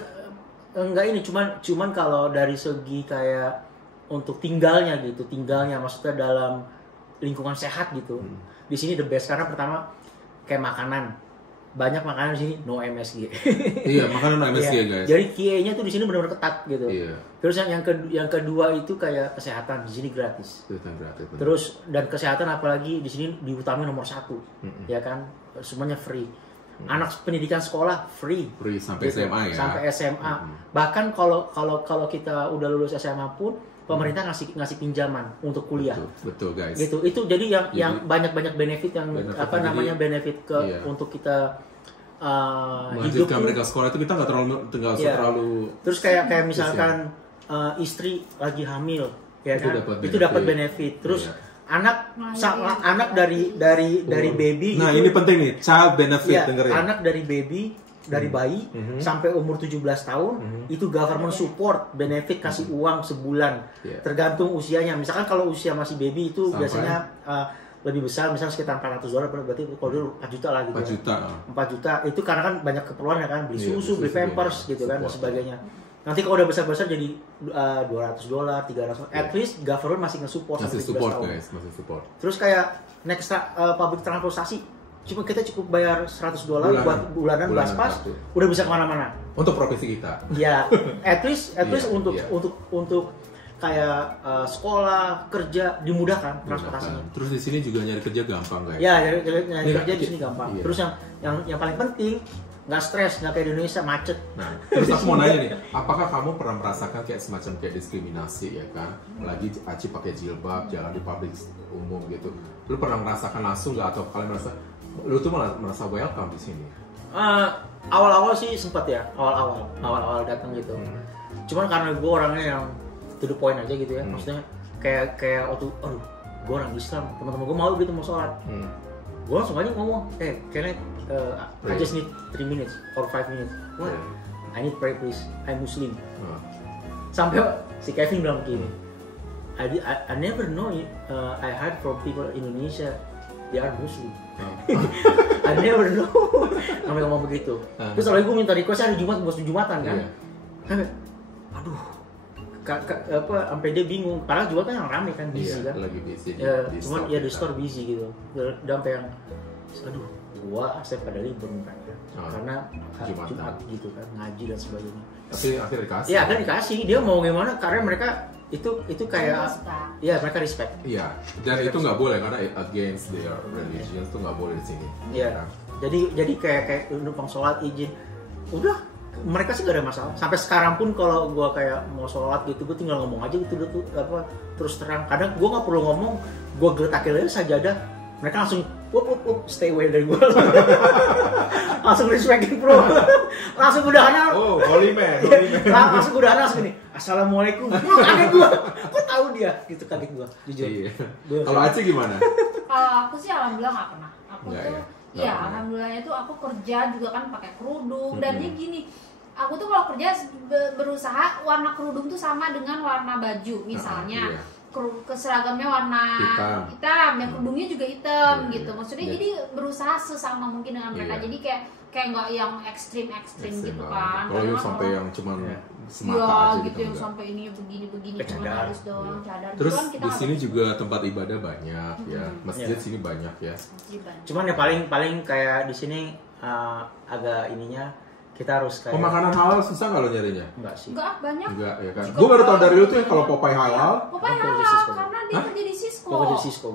Enggak ini cuman kalau dari segi kayak untuk tinggalnya maksudnya dalam lingkungan sehat gitu. Di sini the best karena pertama kayak banyak makanan di sini no MSG. Iya, makanan no MSG guys. Jadi QA-nya tuh di sini benar-benar ketat gitu. Iya. Terus yang kedua itu kayak kesehatan, di sini gratis. Gratis. Terus dan kesehatan apalagi di sini diutamain nomor 1. Ya kan? Semuanya free. Anak pendidikan sekolah free sampai gitu. SMA ya. Sampai SMA. Bahkan kalau kita udah lulus SMA pun pemerintah ngasih pinjaman untuk kuliah. Betul guys. Gitu. Itu jadi yang banyak benefit yang benefit untuk kita hidup mereka sekolah itu kita nggak terlalu. Terus kayak misalkan istri lagi hamil, ya kan? Itu dapat benefit. Terus anak dari baby. Nah, ini penting nih, child benefit dengerin. Anak dari baby dari bayi sampai umur 17 tahun itu government support benefit kasih uang sebulan tergantung usianya. Misalkan kalau usia masih baby itu biasanya lebih besar, misalnya sekitar $400, berarti kalau dulu 4 juta lah gitu. 4 juta itu karena kan banyak keperluan ya kan, beli susu, beli pampers gitu kan dan sebagainya. Nanti kalau udah besar-besar jadi $200, $300. At least government masih nge-support sampai 17 tahun. Guys, masih support. Terus kayak next public transportasi kita cukup bayar $100 buat bulanan bus pass, udah bisa kemana-mana. Untuk provinsi kita. Ya, at least untuk kayak sekolah, kerja dimudahkan transportasinya. Terus di sini juga nyari kerja gampang guys. Ya, nyari kerja di sini gampang. Terus yang paling penting nggak stres, nggak kayak Indonesia macet. Nah, terus aku mau nanya nih, apakah kamu pernah merasakan kayak semacam kayak diskriminasi ya kan? Lagi Aci pakai jilbab, jalan di publik umum gitu. Lu pernah merasakan langsung nggak atau kalian lu tuh merasa welcome di sini? Awal-awal sih sempat ya, awal-awal datang gitu. Cuman karena gue orangnya yang to the point aja gitu ya, maksudnya kayak waktu, gue orang Islam, teman-teman gue mau sholat, gue langsung aja ngomong, can I just need 3 minutes or 5 minutes. What? I need pray please, I'm Muslim. Sampai si Kevin bilang begini, I never know, I heard from people in Indonesia they are Muslim. I never know. Sampai ngomong begitu. Terus lagi gue minta request hari Jumat buat Jumatan kan. Aduh. Sampai dia bingung. Padahal Jumatan yang rame kan, busy kan. Lagi busy. Cuman di store busy gitu. Dan sampai yang aduh, gua accept pada libur kan. Karena Jumat gitu kan, ngaji dan sebagainya. Tapi akhirnya dikasih. Iya, akhirnya dikasih. Dia mau gimana? Karena mereka itu kayak mereka respect. Iya, dan itu nggak boleh karena against their religion itu nggak boleh di sini. Iya. Jadi kayak numpang sholat izin. Udah, mereka sih gak ada masalah. Sampai sekarang pun kalau gue kayak mau sholat gitu, gue tinggal ngomong aja gitu terus terang. Kadang gue nggak perlu ngomong, gue geletak aja sajadah. mereka langsung stay away dari gue. Langsung respecting bro. Langsung udahan. Oh, holy man. Langsung udahan langsung nih. Assalamualaikum. Kaget gue. Gue tahu dia. Gitu kaget gue. Jujur. Iya. Kalau Aci gimana? Kalau aku sih alhamdulillah nggak pernah. Aku Nggak, tuh, ya? iya Nggak pernah. alhamdulillahnya tuh aku kerja juga kan pakai kerudung dan dia gini. Aku tuh kalau kerja berusaha warna kerudung tuh sama dengan warna baju misalnya. Iya. Seragamnya warna hitam dan kerudungnya juga hitam Iya, gitu. Maksudnya iya. jadi berusaha sesama mungkin dengan mereka. Iya. Jadi kayak nggak yang ekstrim gitu kan. Kalau yang Kadang sampai orang- yang cuman semata ya, aja gitu gitu. yang enggak. sampai ininya begini cuma Cadar. harus doang cadar. Terus Gitu kan kita di nggak sini pakai juga tempat ibadah banyak ya. Masjid Iya. sini banyak ya. kewajiban. Cuman ya paling kayak di sini agak ininya kita harus kayak Makanan halal susah kalau nyarinya? enggak sih. Enggak banyak. Enggak ya kan. Jika Gue baru tahu halal, dari lu tuh ya banyak. kalau Popeye halal. Popeye Aku kerja halal Cisco. karena dia Hah? kerja di Cisco. Gue kerja Cisco.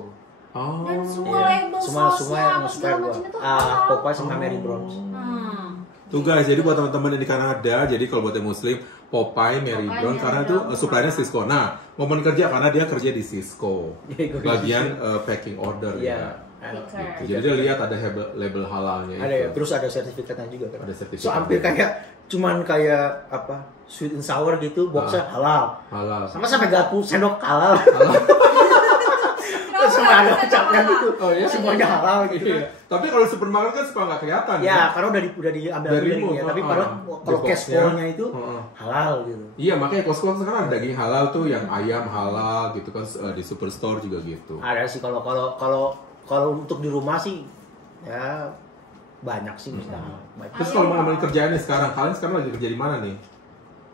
Oh. Dan semua Iya. label Semua sausnya yang apa suka segala gue. macam itu halal. Popeye sama Mary Brown's. Tuh guys, jadi buat teman-teman yang di Kanada, jadi kalau buat yang Muslim, Popeye, Mary Popeye, Brown, Mary karena itu Brown. suppliernya Cisco. Nah, momen kerja karena dia kerja di Cisco, Iya, gua kerja di bagian packing order Iya. ya. Stiker. Jadi dia lihat ada label halalnya Ada itu. ya, terus ada sertifikatnya juga kan. Ada sertifikat. So hampir cuman kayak apa sweet and sour gitu, boxnya halal. Halal. Sama sampai garpu sendok halal. Terus sama ada kecapnya gitu. Oh iya, Semuanya halal gitu. Iya. Tapi kalau di supermarket kan suka nggak kelihatan. Ya, karena udah diambil Dari dari remove, ya. Tapi di kalau boxnya. cashflow-nya itu Heeh. halal gitu. Iya, makanya Costco sekarang ada daging halal tuh, yang ayam halal gitu kan, di superstore juga gitu. Ada sih kalau untuk di rumah sih ya banyak sih misalnya. Banyak. Terus kalau mau ngomongin kerjaannya sekarang, kalian sekarang lagi kerja di mana nih?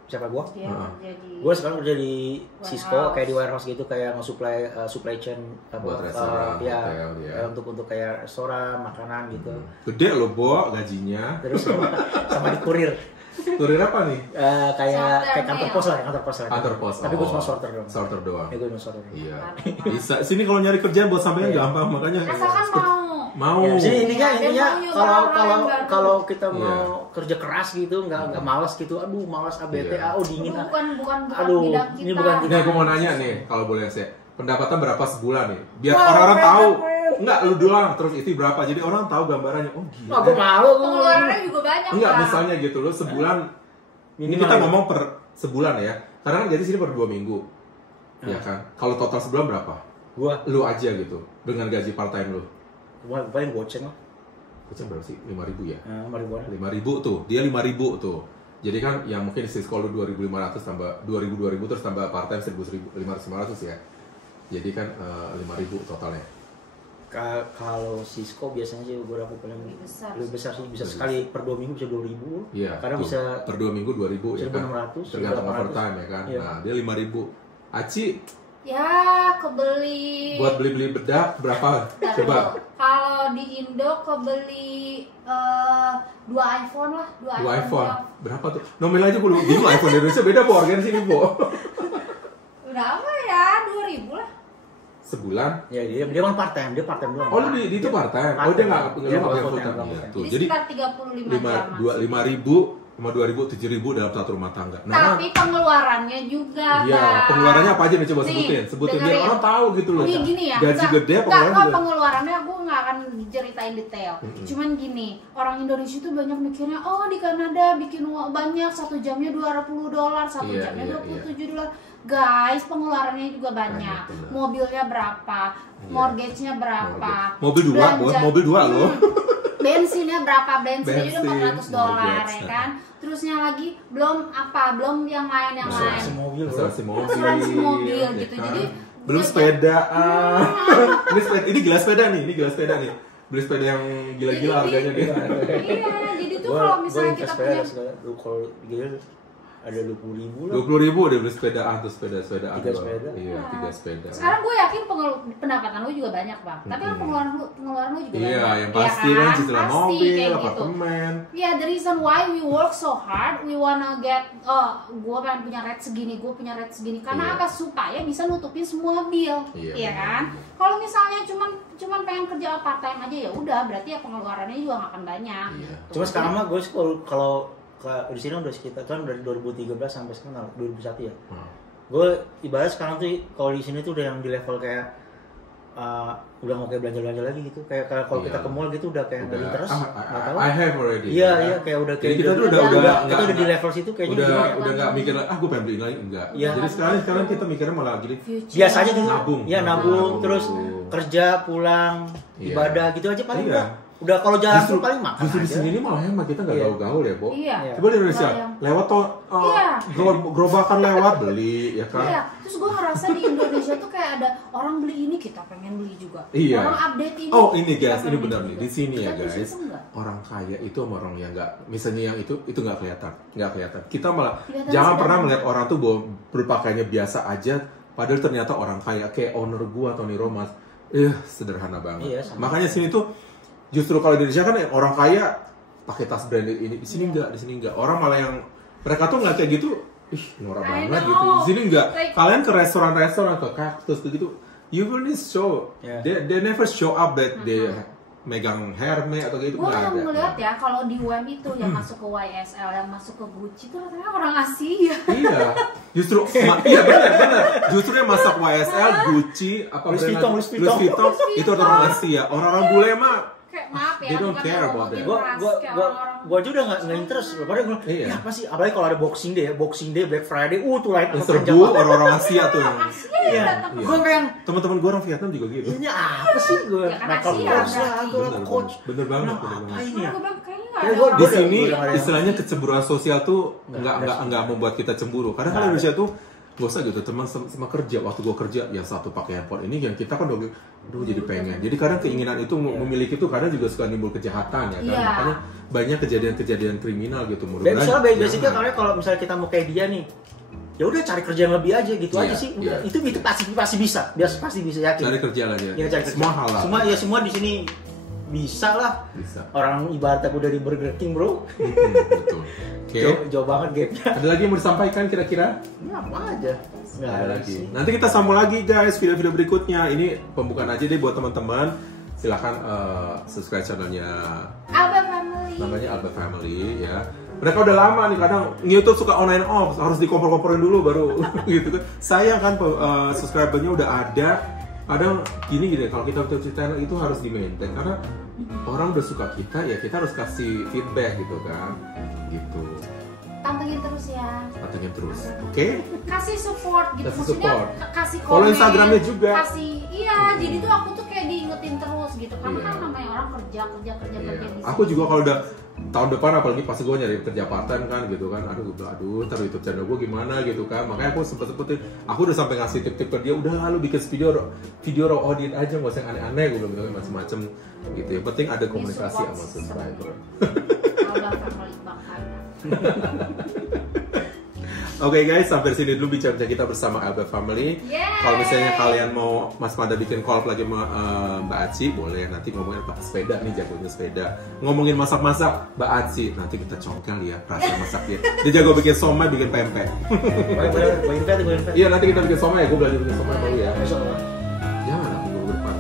Siapa gua? Dia kerja di Gue sekarang kerja di Cisco, Warehouse. kayak di warehouse gitu, kayak supply chain Buat restoran, ya, hotel, ya. kayak untuk kayak restoran, makanan gitu. Gede loh, Bo, gajinya. Terus sama di kurir. Kurir apa nih? Sorter Kayak kantor mail. pos lah, kantor pos lah. Kantor pos. Tapi gue oh. cuma sorter doang. Sorter doang. Ya gue cuma sorter. Iya. Bisa. Sini kalau nyari kerjaan buat sampean Iya. gampang, makanya asalkan mau. Ya, sini intinya Iya, dia mau nyoba yang baru. kalau kita Iya. mau kerja keras gitu, nggak malas gitu, aduh malas ABT, Iya. dingin. Bukan Aduh, bidang ini kita. bukan Nih, gue mau nanya nih, kalau boleh saya, pendapatan berapa sebulan nih? Biar Wah, orang-orang keren, tahu. keren. Enggak, lu doang, terus itu berapa? Jadi orang tahu gambarannya. Oh gila. Wah, gue malu. Pengeluarannya juga banyak. Enggak, Pak. misalnya gitu, lu sebulan. Ini Minimal kita ya. ngomong per sebulan ya. Karena kan gaji sini per 2 minggu. Ah. Ya kan? Kalau total sebulan berapa? Gua Lu aja gitu, dengan gaji part time lu. paling goceng lah. Goceng berapa sih? 5.000 ya? Mari gua. 5.000 tuh, dia 5.000 tuh. Jadi kan yang mungkin di Cisco lu 2.500 tambah 2.000 terus tambah part time 1.500 ya. Jadi kan 5.000 totalnya. Kalau Cisco biasanya sih gue dapat paling Lebih besar. lebih besar sih, bisa Lebih sekali per 2 minggu bisa 2.000. Iya. Karena tuh. bisa per 2 minggu 2.000 ya kan. 1.600, Tergantung 1.800. overtime ya kan. Iya. Nah, dia 5.000. Aci Ya, kebeli. buat beli-beli bedak berapa? Bentar Coba. dulu. Kalau di Indo kebeli 2 iPhone lah, 2 Dua iPhone. Pro. Berapa tuh? Nominal aja gue bingung, iPhone di Indonesia beda, Bo, harganya sini, Bo. Berapa ya? 2.000 lah. Sebulan. Ya dia kan part time, dia part time doang. Oh, lu di itu part time. Oh, dia nggak Dia pakai nggak full full-time, time. nggak Iya, full-time. tuh. Jadi Jadi sekitar 35 jam. 5.000 sama 2.000 7.000 dalam satu rumah tangga. Nah, Tapi pengeluarannya juga. iya, Bang. pengeluarannya apa aja nih, coba Nih, sebutin biar dengerin. orang tahu gitu loh. Ini gini ya. Gaji enggak- gede enggak, pengeluaran kalau juga. pengeluarannya aku nggak akan ceritain detail. Cuman gini, orang Indonesia tuh banyak mikirnya, oh di Kanada bikin uang banyak, 1 jamnya $20, 1 Iya, jamnya iya, $27. Guys, pengeluarannya juga banyak. Banyak, bener. Mobilnya berapa? Iya. Mortgage-nya berapa? Mobil 2, Bos. Belanja- Mobil 2 loh. Bensinnya berapa? Bensinnya Bensin, udah $400 mortgage. ya kan? Terusnya lagi belum yang lain Asuransi mobil. Bro. Asuransi mobil. Asuransi mobil ya gitu. kan? Jadi belum sepeda. Ini gila sepeda nih, Beli sepeda yang gila-gila Jadi- harganya dia. Iya, jadi tuh kalau misalnya kita punya kalau gitu ada 20.000 lah. 20.000 dia beli sepeda tuh sepeda Tiga dua. sepeda. Iya, 3 sepeda. sekarang gue yakin pendapatan lu juga banyak bang, tapi kan pengeluaran lu juga Iya, banyak. yang Iya pasti kan cicilan Pasti mobil, kayak gitu. apartemen. Ya, the reason why we work so hard, we wanna get, gue pengen punya rate segini, gue punya rate segini, karena Iya. apa? Supaya bisa nutupin semua bill, Iya, iya benar. kan? Kalau misalnya cuman pengen kerja part time aja ya udah, berarti ya pengeluarannya juga nggak akan banyak. Iya. Gitu. Cuma sekarang mah gue sih kalau di sini udah sekitar kan dari 2013 sampai sekarang 2001 ya. Hmm. Gue ibarat sekarang tuh kalau di sini tuh udah yang di level kayak udah nggak kayak belanja lagi gitu. Kayak kalau kita ke mall gitu udah kayak nggak interest. Nggak tahu. I have already. Iya kayak udah kayak. Jadi kita tuh udah di level situ kayaknya. Udah nggak mikir gue pengen beli lagi enggak. Iya. Jadi sekarang kita mikirnya malah gini. Biasanya gitu. Nabung. Iya nabung terus kerja pulang ibadah gitu aja paling udah kalau jalan tuh paling makan. Justru di sini malah hemat, kita nggak gaul-gaul ya, Bo. Iya. Coba di Indonesia, lewat gerobakan lewat beli, ya kan? Iya. Terus gue ngerasa di Indonesia tuh kayak ada orang beli ini kita pengen beli juga. Iya. Orang update ini. Oh ini guys, ini benar nih di sini ya guys. Orang kaya itu sama orang yang nggak, misalnya yang itu nggak kelihatan. Kita malah jangan pernah melihat orang tuh berpakaiannya biasa aja, padahal ternyata orang kaya kayak owner gua Tony Romas, sederhana banget. Iya, makanya sini tuh justru kalau di Indonesia kan orang kaya pakai tas branded ini, di sini enggak. Orang malah yang mereka tuh nggak kayak gitu, norak banget gitu. Di sini enggak. Kalian ke restoran-restoran ke Cactus begitu, you will need show. They never show up that they megang Hermes atau gitu. Gue yang ngeliat ya kalau di UM itu yang masuk ke YSL, yang masuk ke Gucci itu rata-rata orang Asia. Iya, justru iya benar. Justru yang masuk YSL, Gucci, apa Louis Vuitton itu orang Asia. Orang-orang bule mah kayak maaf ya, they don't care about that. Gua aja udah nggak interest. Padahal gue apa sih? Apalagi kalau ada Boxing Day, Black Friday, tuh lain serbu orang-orang Asia tuh yang. Iya. Gue kayak teman-teman gue orang Vietnam juga gitu. ini apa sih gue? Coach. Bener banget. Ini ya. Di sini istilahnya kecemburuan sosial tuh nggak membuat kita cemburu. Karena kalau Indonesia tuh gak usah gitu, teman sama kerja. Waktu gue kerja, yang satu pakai handphone ini, yang kita kan udah jadi pengen. Jadi kadang keinginan itu memiliki itu kadang juga suka nimbul kejahatan ya kan. Makanya banyak kejadian-kejadian kriminal gitu. Dan misalnya basicnya kalau misalnya kita mau kayak dia nih, ya udah cari kerja yang lebih aja gitu aja sih. Itu pasti bisa. Pasti bisa yakin. Cari kerja aja. Ya, cari kerja. Semua halal. Semua di sini bisa lah. Bisa. Orang ibaratnya udah di Burger King, bro. Betul. Jauh banget gapnya. Ada lagi yang mau disampaikan kira-kira? Apa aja. Nggak ada lagi. Nanti kita sambung lagi guys video-video berikutnya. Ini pembukaan aja deh buat teman-teman. Silahkan subscribe channelnya Alba Family. Namanya Alba Family ya. Mereka udah lama nih, kadang YouTube suka on and off, harus dikompor-komporin dulu baru gitu kan. Sayang kan subscribernya udah ada. Kadang gini kalau kita channel itu harus di maintain karena orang udah suka kita, ya kita harus kasih feedback gitu kan. Gitu. Pantengin terus ya. Pantengin terus. Oke? Kasih support gitu. Kasih Maksudnya support. kasih komen. Follow Instagramnya juga. Jadi tuh aku tuh kayak diingetin terus gitu. Karena kan namanya orang kerja di sini. Aku juga kalau udah tahun depan, apalagi pas gue nyari kerja part-time kan gitu kan, aduh ntar YouTube channel gue gimana gitu kan. Makanya aku sempet aku udah sampai ngasih tip-tip ke dia, udah lalu bikin video raw audit aja, gak usah yang aneh-aneh, gue bilang macem-macem gitu. Yang penting ada komunikasi sama subscriber. Oke guys, sampai sini dulu bicara kita bersama Alba Family. Kalau misalnya kalian mau Mas Panda bikin collab lagi sama Mbak Aci, boleh. Nanti ngomongin sepeda nih, jagonya sepeda. Ngomongin masak-masak, Mbak Aci, nanti kita congkel ya rasa masaknya. Dia jago bikin somai, bikin pempek. Iya, nanti kita bikin somai ya, gue belajar bikin somai baru ya. Jangan aku minggu depan.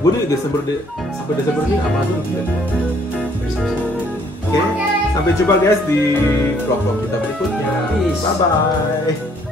Gue nih sampai Desember ini Amazon gila. Oke. Sampai jumpa guys di vlog-vlog kita berikutnya. Bye-bye.